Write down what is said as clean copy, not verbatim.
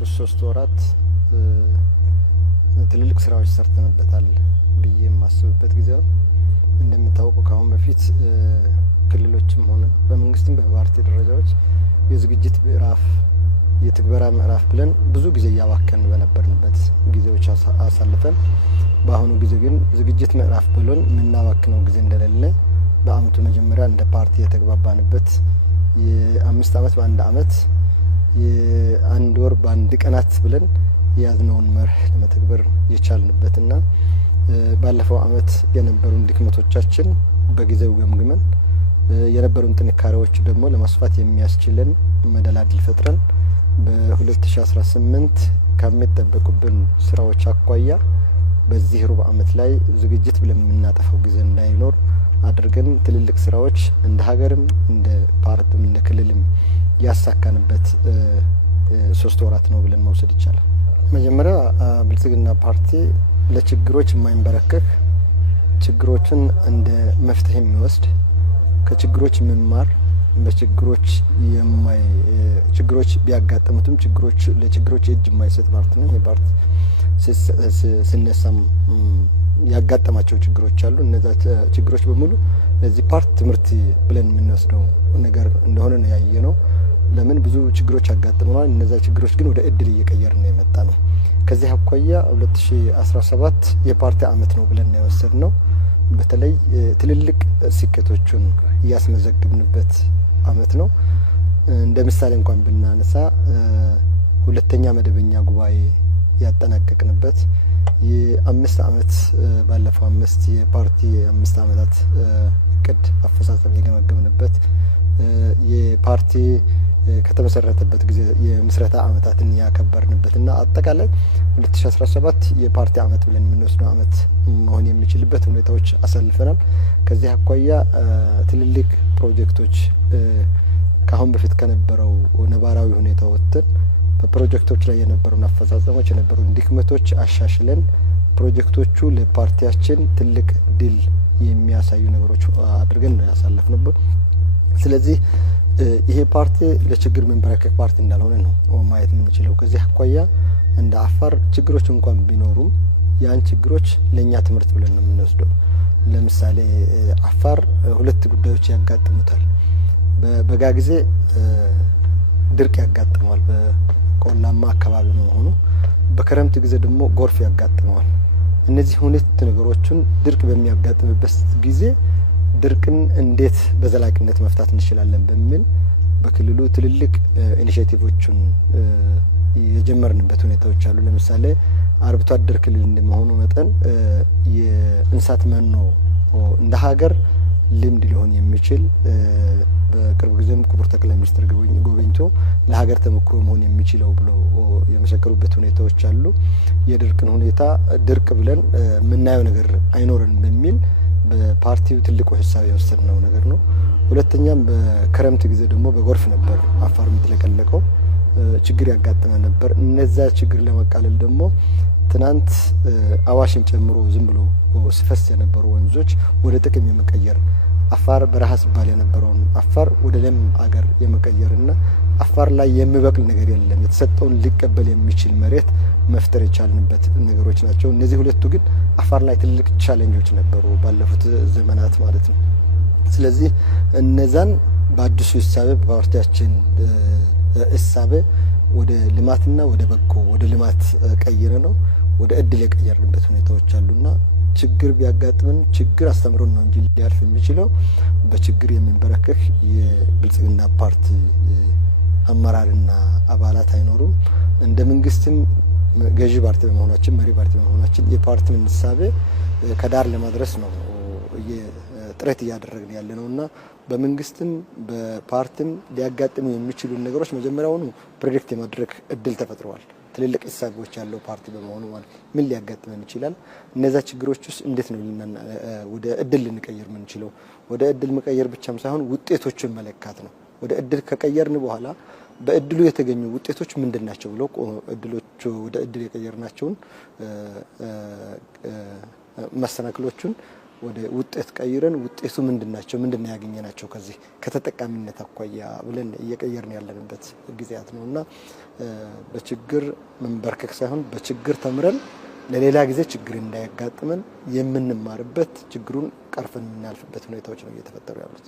ባለፉት 3 ወራት ትልልቅ ስራዎች ሰርተንበታል ብዬ የማስብበት ጊዜ ነው። እንደምታውቁ ካሁን በፊት ክልሎችም ሆነ በመንግስትም በፓርቲ ደረጃዎች የዝግጅት ምዕራፍ የትግበራ ምዕራፍ ብለን ብዙ ጊዜ ያባከን በነበርንበት ጊዜዎች አሳልፈን በአሁኑ ጊዜ ግን ዝግጅት ምዕራፍ ብለን ምናባክነው ጊዜ እንደሌለ በአመቱ መጀመሪያ እንደ ፓርቲ የተግባባንበት የ5 አመት በአንድ አመት የአንድ ወር በአንድ ቀናት ብለን ያዝነውን መርህ ለመተግበር የቻልንበትና ባለፈው አመት የነበሩን ድክመቶቻችን በጊዜው ገምግመን የነበሩን ጥንካሬዎች ደግሞ ለማስፋት የሚያስችለን መደላድል ፈጥረን በ2018 ከሚጠበቁብን ስራዎች አኳያ በዚህ ሩብ አመት ላይ ዝግጅት ብለን የምናጠፋው ጊዜ እንዳይኖር አድርገን ትልልቅ ስራዎች እንደ ሀገርም እንደ ፓርቲም እንደ ክልልም ያሳካንበት 3 ወራት ነው ብለን መውሰድ ይቻላል። መጀመሪያ ብልጽግና ፓርቲ ለችግሮች የማይንበረከክ ችግሮችን እንደ መፍትሄ የሚወስድ ከችግሮች መማር በችግሮች ችግሮች ቢያጋጥሙትም ለችግሮች እጅ የማይሰጥ ፓርቲ ነው። ይሄ ፓርቲ ሲነሳም ያጋጠማቸው ችግሮች አሉ። እነዛ ችግሮች በሙሉ ለዚህ ፓርቲ ትምህርት ብለን የምንወስደው ነገር እንደሆነ ነው ያየነው። ለምን ብዙ ችግሮች ያጋጥመናል። እነዛ ችግሮች ግን ወደ እድል እየቀየርን ነው የመጣ ነው። ከዚህ አኳያ 2017 የፓርቲ አመት ነው ብለን ነው የወሰድነው። በተለይ ትልልቅ ስኬቶችን ያስመዘግብንበት አመት ነው። እንደ ምሳሌ እንኳን ብናነሳ ሁለተኛ መደበኛ ጉባኤ ያጠናቀቅንበት የ5 አመት ባለፈው 5 የፓርቲ 5 አመታት እቅድ አፈጻጸም የገመገምንበት የፓርቲ ከተመሰረተበት ጊዜ የምስረታ አመታትን ያከበርንበትና አጠቃላይ 2017 የፓርቲ አመት ብለን የምንወስደው አመት መሆን የሚችልበት ሁኔታዎች አሳልፈናል። ከዚህ አኳያ ትልልቅ ፕሮጀክቶች ካሁን በፊት ከነበረው ነባራዊ ሁኔታ ወጥተን በፕሮጀክቶች ላይ የነበሩን አፈጻጸሞች የነበሩን ድክመቶች አሻሽለን ፕሮጀክቶቹ ለፓርቲያችን ትልቅ ድል የሚያሳዩ ነገሮች አድርገን ነው ያሳለፍነው። ስለዚህ ይሄ ፓርቲ ለችግር መንበረከክ ፓርቲ እንዳልሆነ ነው ማየት የምንችለው። ከዚህ አኳያ እንደ አፋር ችግሮች እንኳን ቢኖሩም ያን ችግሮች ለኛ ትምህርት ብለን ነው የምንወስደው። ለምሳሌ አፋር 2 ጉዳዮች ያጋጥሙታል። በበጋ ጊዜ ድርቅ ያጋጥመዋል በቆላማ አካባቢ መሆኑ፣ በክረምት ጊዜ ደግሞ ጎርፍ ያጋጥመዋል። እነዚህ 2 ነገሮችን ድርቅ በሚያጋጥምበት ጊዜ ድርቅን እንዴት በዘላቂነት መፍታት እንችላለን በሚል በክልሉ ትልልቅ ኢኒሼቲቮችን የጀመርንበት ሁኔታዎች አሉ። ለምሳሌ አርብቶ አደር ክልል እንደመሆኑ መጠን የእንስሳት መኖ እንደ ሀገር ልምድ ሊሆን የሚችል በቅርብ ጊዜም ክቡር ጠቅላይ ሚኒስትር ጎበኝቶ ለሀገር ተሞክሮ መሆን የሚችለው ብሎ የመሰከሩበት ሁኔታዎች አሉ። የድርቅን ሁኔታ ድርቅ ብለን የምናየው ነገር አይኖርም በሚል በፓርቲው ትልቁ ሀሳብ የወሰድነው ነገር ነው። ሁለተኛም በክረምት ጊዜ ደግሞ በጎርፍ ነበር አፋር የምትለቀለቀው፣ ችግር ያጋጠመ ነበር። እነዛ ችግር ለመቃለል ደግሞ ትናንት አዋሽን ጨምሮ ዝም ብሎ ሲፈስ የነበሩ ወንዞች ወደ ጥቅም የመቀየር አፋር በረሃ ሲባል የነበረውን አፋር ወደ ለም አገር የመቀየርና አፋር ላይ የሚበቅል ነገር የለም የተሰጠውን ሊቀበል የሚችል መሬት መፍጠር የቻልንበት ነገሮች ናቸው። እነዚህ 2ቱ ግን አፋር ላይ ትልቅ ቻሌንጆች ነበሩ ባለፉት ዘመናት ማለት ነው። ስለዚህ እነዛን በአዲሱ እሳቤ በፓርቲያችን እሳቤ ወደ ልማትና ወደ በጎ ወደ ልማት ቀይረ ነው ወደ እድል የቀየርንበት ሁኔታዎች አሉና ችግር ቢያጋጥመን ችግር አስተምሮን ነው እንጂ ሊያልፍ የሚችለው በችግር የሚንበረከክ የብልጽግና ፓርቲ አመራርና አባላት አይኖሩም። እንደ መንግስትም ገዢ ፓርቲ በመሆናችን መሪ ፓርቲ በመሆናችን የፓርቲን እሳቤ ከዳር ለማድረስ ነው ጥረት እያደረግን ያለነውና በመንግስትም በፓርቲም ሊያጋጥሙ የሚችሉ ነገሮች መጀመሪያውኑ ፕሬዲክት የማድረግ እድል ተፈጥሯል። ትልልቅ ሀሳቦች ያለው ፓርቲ በመሆኑ ማለት ምን ሊያጋጥመን ይችላል፣ እነዛ ችግሮች ውስጥ እንዴት ነው ወደ እድል ልንቀይር የምንችለው፣ ወደ እድል መቀየር ብቻም ሳይሆን ውጤቶችን መለካት ነው። ወደ እድል ከቀየርን በኋላ በእድሉ የተገኙ ውጤቶች ምንድናቸው ብለው እድሎቹ ወደ እድል የቀየርናቸውን መሰናክሎቹን ወደ ውጤት ቀይረን ውጤቱ ምንድናቸው ምንድነው ያገኘናቸው ከዚህ ከተጠቃሚነት አኳያ ብለን እየቀየርን ያለንበት ጊዜያት ነውና በችግር መንበርከክ ሳይሆን በችግር ተምረን ለሌላ ጊዜ ችግር እንዳያጋጥመን የምንማርበት ችግሩን ቀርፈን የምናልፍበት ሁኔታዎች ነው እየተፈጠሩ ያሉት።